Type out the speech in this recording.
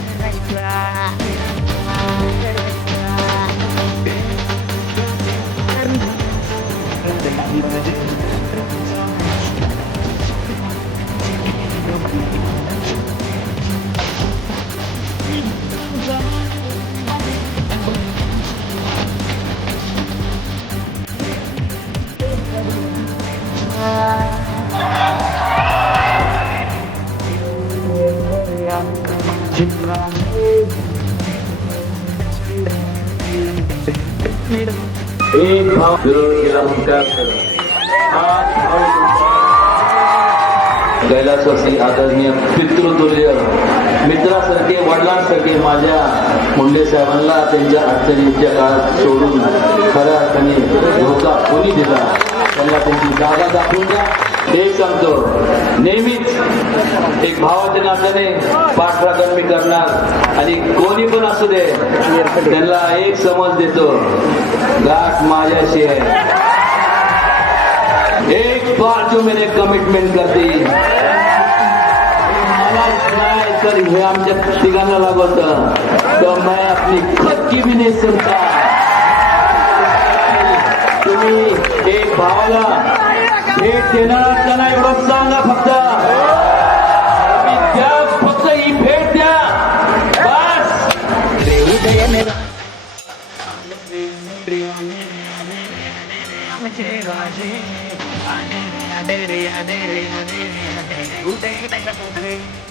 Right. एक भाव कैलासवासी आदरणीय पितृतुल्य मित्रासारखे वडिलांसारखे माझ्या मुंडे साहेबांना त्यांच्या अडचणीच्या काळात सोडून खऱ्या अर्थाने धोका कोणी दिला? त्यांना त्यांची जागा दाखवून द्या. हे सांगतो नेहमीच एक भावाच्या नात्याने पाठरा आणि कोणी पण असू दे त्यांना एक समज देतो. गाठ माझ्याशी आहे. एक बार जो मैंने कमिटमेंट करते तर हे आमच्या तिघांना लागत तर मैं आपली खुद की भी नहीं सुनता तुम्ही एक भावाला भेट देणार असताना एवढं सांगा फक्त. Good day,